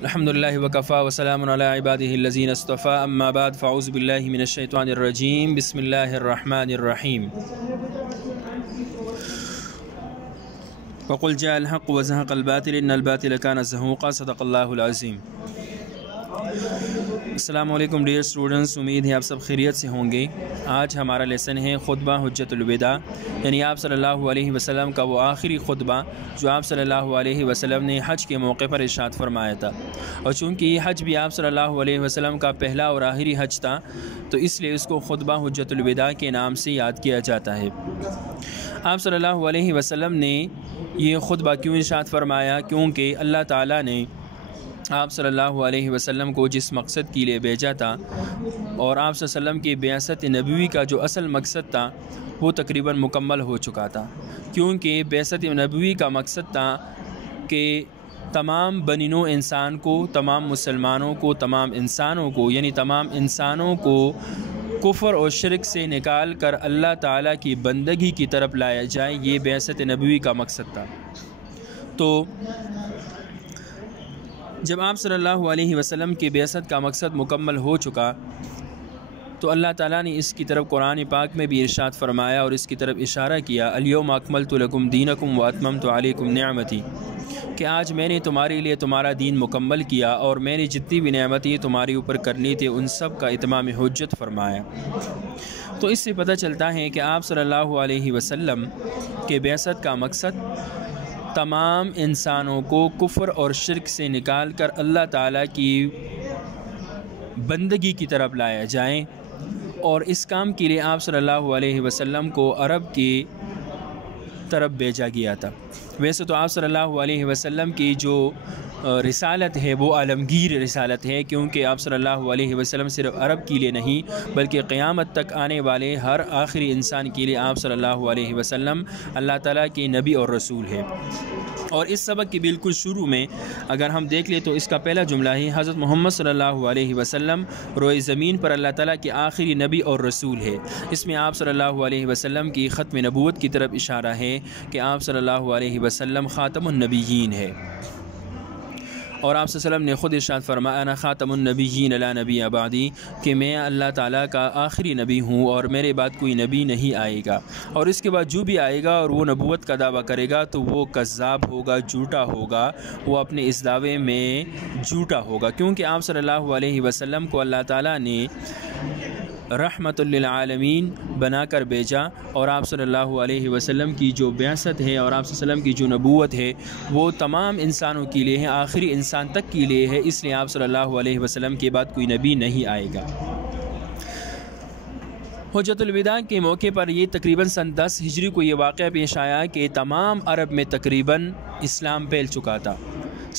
الحمدللہ وکفا وسلام علی عبادہ الذین اصطفیٰ اما بعد فاعوذ باللہ من الشیطان الرجیم بسم اللہ الرحمن الرحیم وقل جاء الحق وزهق الباطل ان الباطل كان زهوقا صدق اللہ العظیم۔ السلام علیکم ڈیئر اسٹوڈنٹس، امید ہے آپ سب خیریت سے ہوں گے۔ آج ہمارا لیسن ہے خطبہ حجت الوداع، یعنی آپ صلی اللہ علیہ وسلم کا وہ آخری خطبہ جو آپ صلی اللہ علیہ وسلم نے حج کے موقع پر ارشاد فرمایا تھا، اور چونکہ یہ حج بھی آپ صلی اللہ علیہ وسلم کا پہلا اور آخری حج تھا تو اس لیے اس کو خطبہ حجت الوداع کے نام سے یاد کیا جاتا ہے۔ آپ صلی اللہ علیہ وسلم نے یہ خطبہ کیوں ارشاد فرمایا؟ کیونکہ اللہ تعالیٰ نے آپ صلی اللہ علیہ وسلم کو جس مقصد کے لیے بھیجا تھا، اور آپ صلی اللہ علیہ وسلم کی بعثت نبوی کا جو اصل مقصد تھا وہ تقریباً مکمل ہو چکا تھا، کیونکہ بعثت نبوی کا مقصد تھا کہ تمام بنی نوع انسان کو، تمام مسلمانوں کو، تمام انسانوں کو، یعنی تمام انسانوں کو کفر اور شرک سے نکال کر اللہ تعالیٰ کی بندگی کی طرف لایا جائے، یہ بعثت نبوی کا مقصد تھا۔ تو جب آپ صلی اللہ علیہ وسلم کی بعثت کا مقصد مکمل ہو چکا تو اللہ تعالیٰ نے اس کی طرف قرآن پاک میں بھی ارشاد فرمایا اور اس کی طرف اشارہ کیا، الیوم اکملت لکم دینکم واتممت علیکم نعمتی، کہ آج میں نے تمہارے لیے تمہارا دین مکمل کیا اور میں نے جتنی بھی نعمتیں تمہارے اوپر کرنی تھی ان سب کا اتمام حجت فرمایا۔ تو اس سے پتہ چلتا ہے کہ آپ صلی اللہ علیہ وسلم کے بعثت کا مقصد تمام انسانوں کو کفر اور شرک سے نکال کر اللہ تعالیٰ کی بندگی کی طرف لایا جائے، اور اس کام کے لیے آپ صلی اللہ علیہ وسلم کو عرب کی طرف بھیجا گیا تھا۔ ویسے تو آپ صلی اللہ علیہ وسلم کی جو رسالت ہے وہ عالمگیر رسالت ہے، کیونکہ آپ صلی اللہ علیہ وسلم صرف عرب کے لیے نہیں بلکہ قیامت تک آنے والے ہر آخری انسان کے لیے آپ صلی اللہ علیہ وسلم اللہ تعالیٰ کے نبی اور رسول ہے۔ اور اس سبق کے بالکل شروع میں اگر ہم دیکھ لیں تو اس کا پہلا جملہ ہے، حضرت محمد صلی اللہ علیہ وسلم روئے زمین پر اللہ تعالیٰ کے آخری نبی اور رسول ہے۔ اس میں آپ صلی اللہ علیہ وسلم کی ختم نبوت کی طرف اشارہ ہے کہ آپ صلی اللہ علیہ وسلم خاتم النبیین ہے، اور آپ صلی اللہ علیہ وسلم نے خود ارشاد فرمایا انا خاتم النبیین لا نبی بعدی، کہ میں اللہ تعالیٰ کا آخری نبی ہوں اور میرے بعد کوئی نبی نہیں آئے گا، اور اس کے بعد جو بھی آئے گا اور وہ نبوت کا دعویٰ کرے گا تو وہ کذاب ہوگا، جھوٹا ہوگا، وہ اپنے اس دعوے میں جھوٹا ہوگا، کیونکہ آپ صلی اللہ علیہ وسلم کو اللہ تعالیٰ نے رحمت للعالمین بنا کر بھیجا، اور آپ صلی اللہ علیہ وسلم کی جو بعثت ہے اور آپ صلی اللہ علیہ وسلم کی جو نبوت ہے وہ تمام انسانوں کے لیے ہے، آخری انسان تک کے لیے ہے، اس لیے آپ صلی اللہ علیہ وسلم کے بعد کوئی نبی نہیں آئے گا۔ حجت الوداع کے موقع پر یہ تقریباً سن 10 ہجری کو یہ واقعہ پیش آیا کہ تمام عرب میں تقریباً اسلام پھیل چکا تھا،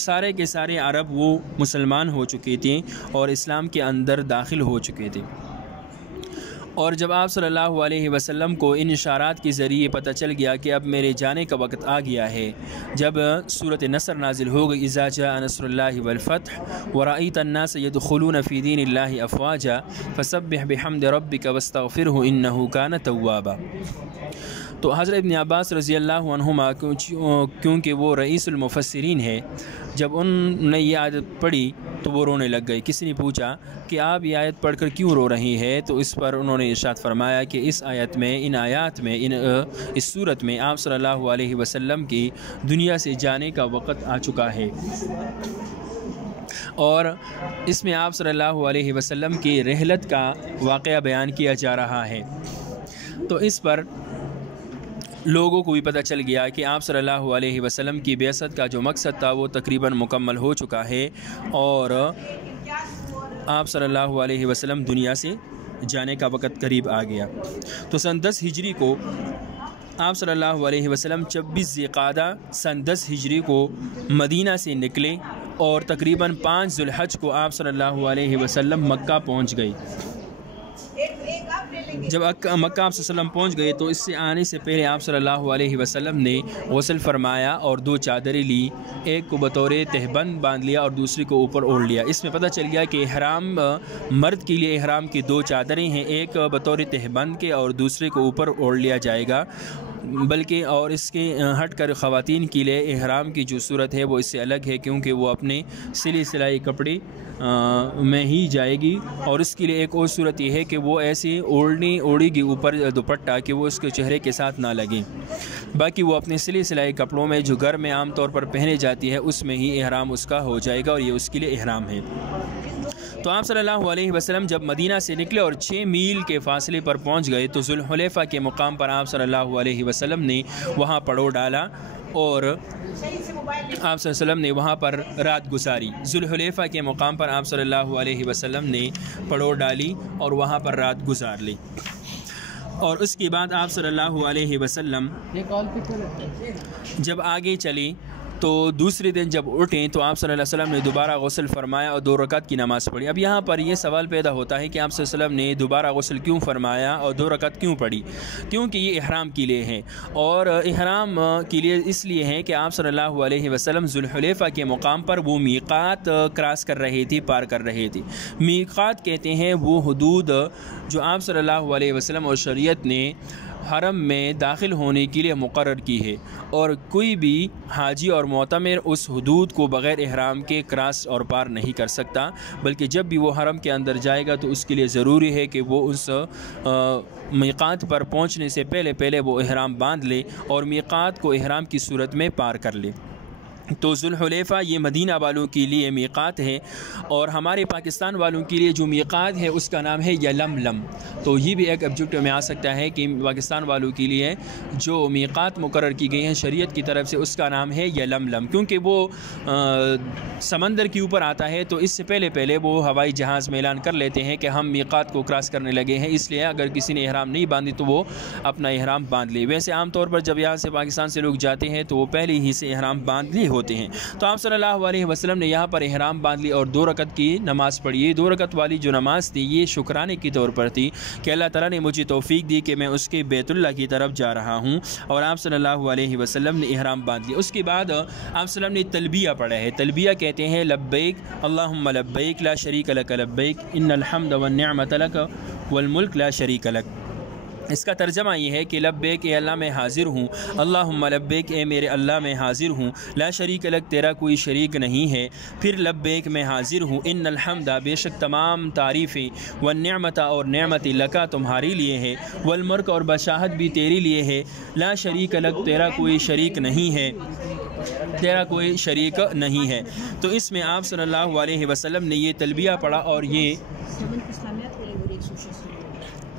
سارے کے سارے عرب وہ مسلمان ہو چکے تھے اور اسلام کے اندر داخل ہو چکے تھے۔ اور جب آپ صلی اللہ علیہ وسلم کو ان اشارات کے ذریعے پتہ چل گیا کہ اب میرے جانے کا وقت آ گیا ہے، جب سورۃ نصر نازل ہو گئی، اذا جاء نصر اللہ والفتح ورأیت الناس يدخلون فی دین اللہ افواجا فسبح بحمد ربک واستغفرہ انہ کان توابا، تو حضرت ابن عباس رضی اللہ عنہما کیونکہ وہ رئیس المفسرین ہے، جب ان نے یہ آیت پڑھی تو وہ رونے لگ گئے۔ کسی نے پوچھا کہ آپ یہ آیت پڑھ کر کیوں رو رہی ہے؟ تو اس پر انہوں نے ارشاد فرمایا کہ اس آیت میں، ان آیات میں، اس صورت میں آپ صلی اللہ علیہ وسلم کی دنیا سے جانے کا وقت آ چکا ہے، اور اس میں آپ صلی اللہ علیہ وسلم کی رحلت کا واقعہ بیان کیا جا رہا ہے۔ تو اس پر لوگوں کو بھی پتہ چل گیا کہ آپ صلی اللہ علیہ وسلم کی بعثت کا جو مقصد تھا وہ تقریباً مکمل ہو چکا ہے، اور آپ صلی اللہ علیہ وسلم دنیا سے جانے کا وقت قریب آ گیا۔ تو سن 10 ہجری کو آپ صلی اللہ علیہ وسلم 26 ذی القعدہ سن 10 ہجری کو مدینہ سے نکلے، اور تقریباً 5 ذی الحج کو آپ صلی اللہ علیہ وسلم مکہ پہنچ گئے۔ جب مکہ آپ صلی اللہ علیہ وسلم پہنچ گئے تو اس سے آنے سے پہلے آپ صلی اللہ علیہ وسلم نے غسل فرمایا اور 2 چادریں لی، ایک کو بطور تہبند باندھ لیا اور دوسری کو اوپر اوڑھ لیا۔ اس میں پتہ چل گیا کہ احرام، مرد کے لیے احرام کی 2 چادریں ہیں، ایک بطور تہبند کے اور دوسرے کو اوپر اوڑھ لیا جائے گا۔ بلکہ اور اس کے ہٹ کر خواتین کے لیے احرام کی جو صورت ہے وہ اس سے الگ ہے، کیونکہ وہ اپنے سلی سلائی کپڑے میں ہی جائے گی، اور اس کے لیے ایک اور صورت یہ ہے کہ وہ ایسی اوڑھے گی اوپر دوپٹہ کہ وہ اس کے چہرے کے ساتھ نہ لگے، باقی وہ اپنے سلی سلائی کپڑوں میں جو گھر میں عام طور پر پہنے جاتی ہے اس میں ہی احرام اس کا ہو جائے گا، اور یہ اس کے لیے احرام ہے۔ تو آپ صلی اللہ علیہ وسلم جب مدینہ سے نکلے اور 6 میل کے فاصلے پر پہنچ گئے تو ذوالحلیفہ کے مقام پر آپ صلی اللہ علیہ وسلم نے وہاں پڑاؤ ڈالا، اور آپ صلی اللہ علیہ وسلم نے وہاں پر رات گزاری۔ ذوالحلیفہ کے مقام پر آپ صلی اللہ علیہ وسلم نے پڑاؤ ڈالی اور وہاں پر رات گزار لی، اور اس کے بعد آپ صلی اللہ علیہ وسلم جب آگے چلی تو دوسرے دن جب اٹھیں تو آپ صلی اللہ علیہ وسلم نے دوبارہ غسل فرمایا اور 2 رکعت کی نماز پڑھی۔ اب یہاں پر یہ سوال پیدا ہوتا ہے کہ آپ صلی اللہ علیہ وسلم نے دوبارہ غسل کیوں فرمایا اور 2 رکعت کیوں پڑھی؟ کیونکہ یہ احرام کے لیے ہے، اور احرام کے لیے اس لیے ہے کہ آپ صلی اللہ علیہ وسلم ذوالحلیفہ کے مقام پر وہ میقات کراس کر رہے تھے، پار کر رہے تھے۔ میقات کہتے ہیں وہ حدود جو آپ صلی اللہ علیہ وسلم اور شریعت نے حرم میں داخل ہونے کے لیے مقرر کی ہے، اور کوئی بھی حاجی اور معتمر اس حدود کو بغیر احرام کے کراس اور پار نہیں کر سکتا، بلکہ جب بھی وہ حرم کے اندر جائے گا تو اس کے لیے ضروری ہے کہ وہ اس میقات پر پہنچنے سے پہلے وہ احرام باندھ لے اور میقات کو احرام کی صورت میں پار کر لے۔ تو ذوالحلیفہ یہ مدینہ والوں کے لیے میقات ہے، اور ہمارے پاکستان والوں کے لیے جو میقات ہے اس کا نام ہے یلملم۔ تو یہ بھی ایک آبجیکٹو میں آ سکتا ہے کہ پاکستان والوں کے لیے جو میقات مقرر کی گئی ہیں شریعت کی طرف سے اس کا نام ہے یلملم، کیونکہ وہ سمندر کے اوپر آتا ہے، تو اس سے پہلے وہ ہوائی جہاز میں اعلان کر لیتے ہیں کہ ہم میقات کو کراس کرنے لگے ہیں، اس لیے اگر کسی نے احرام نہیں باندھی تو وہ اپنا احرام باندھ لے۔ ویسے عام طور پر جب یہاں سے پاکستان سے لوگ جاتے ہیں تو وہ پہلے ہی سے احرام باندھ لی ہوتے ہیں۔ تو آپ صلی اللہ علیہ وسلم نے یہاں پر احرام باندھ لی اور 2 رکعت کی نماز پڑھی۔ یہ 2 رکعت والی جو نماز تھی یہ شکرانے کی طور پر تھی کہ اللہ تعالیٰ نے مجھے توفیق دی کہ میں اس کے بیت اللہ کی طرف جا رہا ہوں، اور آپ صلی اللہ علیہ وسلم نے احرام باندھ لیا۔ اس کے بعد آپ صلی اللہ علیہ وسلم نے تلبیہ پڑھا ہے۔ تلبیہ کہتے ہیں لبیک اللہم لبیک لا شریک لک لبیک ان الحمد والنعمت لک والملک لا شریک لک۔ اس کا ترجمہ یہ ہے کہ لبیک اے اللہ میں حاضر ہوں، اللہم لبیک اے میرے اللہ میں حاضر ہوں، لا شریک لک تیرا کوئی شریک نہیں ہے، پھر لبیک میں حاضر ہوں، ان الحمد بے شک تمام تعریفیں، والنعمت اور نعمت لکا تمہاری لیے ہے، والملک اور بادشاہت بھی تیری لیے ہے، لا شریک لک تیرا کوئی شریک نہیں ہے، تیرا کوئی شریک نہیں ہے۔ تو اس میں آپ صلی اللہ علیہ وسلم نے یہ تلبیہ پڑھا، اور یہ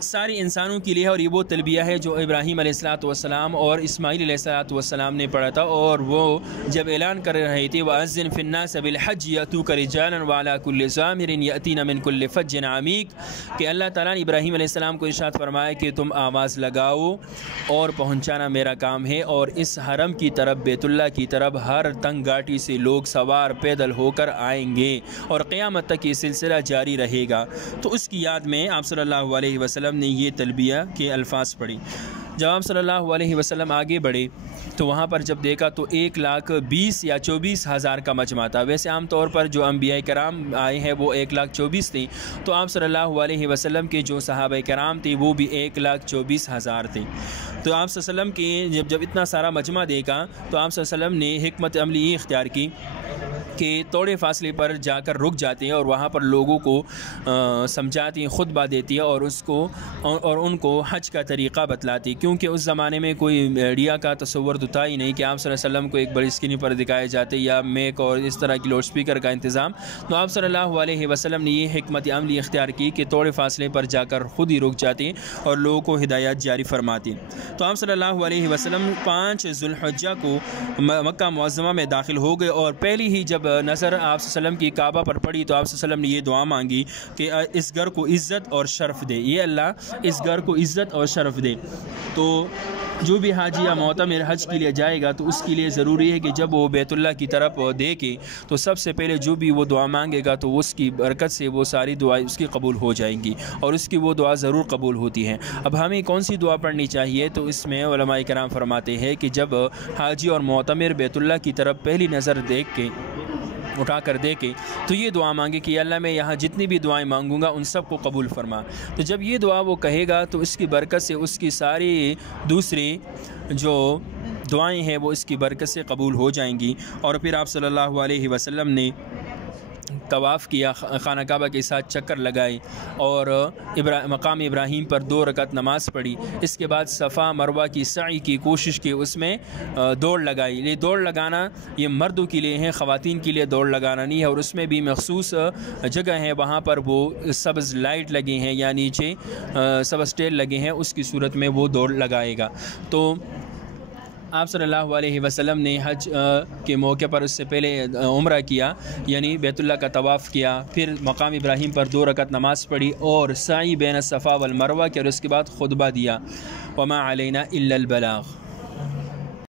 ساری انسانوں کے لیے، اور یہ وہ تلبیہ ہے جو ابراہیم علیہ الصلوۃ والسلام اور اسماعیل علیہ الصلوۃ والسلام نے پڑھا تھا، اور وہ جب اعلان کر رہے تھے وَأَذِّنْ فِي النَّاسِ بِالْحَجِّ يَأْتُوكَ رِجَالًا وَعَلَىٰ كُلِّ ضَامِرٍ يَأْتِينَ مِنْ كُلِّ فَجٍّ عَمِيقٍ، کہ اللہ تعالیٰ نے ابراہیم علیہ السلام کو ارشاد فرمایا کہ تم آواز لگاؤ اور پہنچانا میرا کام ہے، اور اس حرم کی طرف بیت اللہ کی طرف ہر تنگ گھاٹی سے لوگ سوار پیدل ہو کر آئیں گے، اور قیامت تک یہ سلسلہ جاری رہے گا۔ تو اس کی یاد میں آپ صلی اللہ علیہ وسلم نے یہ تلبیہ کے الفاظ پڑھی۔ جب آپ صلی اللہ علیہ وسلم آگے بڑھے تو وہاں پر جب دیکھا تو 1,20,000 یا 24,000 کا مجمع تھا۔ ویسے عام طور پر جو انبیاء کرام آئے ہیں وہ 1,24,000 تھے، تو آپ صلی اللہ علیہ وسلم کے جو صحابہ کرام تھے وہ بھی 1,24,000 تھے۔ تو آپ صلی اللہ علیہ وسلم کے جب اتنا سارا مجمع دیکھا تو آپ صلی اللہ علیہ وسلم نے حکمت عملی یہ اختیار کی کہ تھوڑے فاصلے پر جا کر رک جاتے ہیں اور وہاں پر لوگوں کو سمجھاتی ہیں، خطبہ دیتی ہے، اور ان کو حج کا طریقہ بتلاتی، کیونکہ اس زمانے میں کوئی میڈیا کا تصور تو تھا ہی نہیں کہ آپ صلی اللہ علیہ وسلم کو ایک بڑی اسکرین پر دکھائے جاتے یا میک اور اس طرح کی لاؤڈ اسپیکر کا انتظام۔ تو آپ صلی اللہ علیہ وسلم نے یہ حکمت عملی اختیار کی کہ تھوڑے فاصلے پر جا کر خود ہی رک جاتے اور لوگوں کو ہدایات جاری فرماتے۔ تو آپ صلی اللہ علیہ وسلم 5 ذو الحجہ کو مکہ معظمہ میں داخل ہو گئے، اور پہلی ہی جب نظر آپ صلی اللہ علیہ وسلم کی کعبہ پر پڑی تو آپ صلی اللہ علیہ وسلم نے یہ دعا مانگی کہ اس گھر کو عزت اور شرف دے، یہ اللہ اس گھر کو عزت اور شرف دے۔ تو جو بھی حاجی یا معتمر حج کے لیے جائے گا تو اس کے لیے ضروری ہے کہ جب وہ بیت اللہ کی طرف دیکھے تو سب سے پہلے جو بھی وہ دعا مانگے گا تو اس کی برکت سے وہ ساری دعائیں اس کی قبول ہو جائیں گی، اور اس کی وہ دعا ضرور قبول ہوتی ہیں۔ اب ہمیں کون سی دعا پڑھنی چاہیے؟ تو اس میں علماء کرام فرماتے ہیں کہ جب حاجی اور معتمر بیت اللہ کی طرف پہلی نظر دیکھ کے اٹھا کر دے کے تو یہ دعا مانگے کہ اللہ میں یہاں جتنی بھی دعائیں مانگوں گا ان سب کو قبول فرما۔ تو جب یہ دعا وہ کہے گا تو اس کی برکت سے اس کی ساری دوسری جو دعائیں ہیں وہ اس کی برکت سے قبول ہو جائیں گی۔ اور پھر آپ صلی اللہ علیہ وسلم نے طواف کیا، خانہ کعبہ کے ساتھ چکر لگائے اور مقام ابراہیم پر 2 رکعت نماز پڑھی۔ اس کے بعد صفا مروہ کی سعی کی کوشش کی، اس میں دوڑ لگائی۔ یہ دوڑ لگانا یہ مردوں کے لیے ہے، خواتین کے لیے دوڑ لگانا نہیں ہے، اور اس میں بھی مخصوص جگہ ہے وہاں پر وہ سبز لائٹ لگے ہیں یا نیچے سبز ٹیل لگے ہیں، اس کی صورت میں وہ دوڑ لگائے گا۔ تو آپ صلی اللہ علیہ وسلم نے حج کے موقع پر اس سے پہلے عمرہ کیا، یعنی بیت اللہ کا طواف کیا، پھر مقام ابراہیم پر 2 رکعت نماز پڑھی اور سعی بین الصفا والمروہ کی، اور اس کے بعد خطبہ دیا، وما علینا الا البلاغ۔